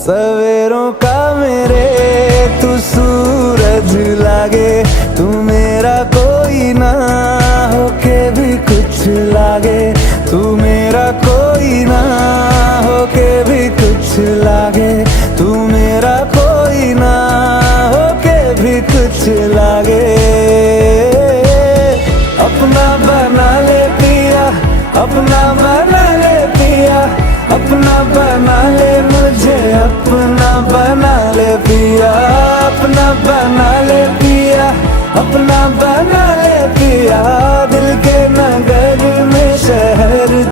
सवेरों का मेरे तू सूरज लागे, तू मेरा कोई ना होके भी कुछ लागे, तू मेरा कोई ना होके भी कुछ लागे, तू मेरा कोई ना होके भी कुछ लागे। अपना बना ले पिया, अपना बना ले पिया, अपना बना ले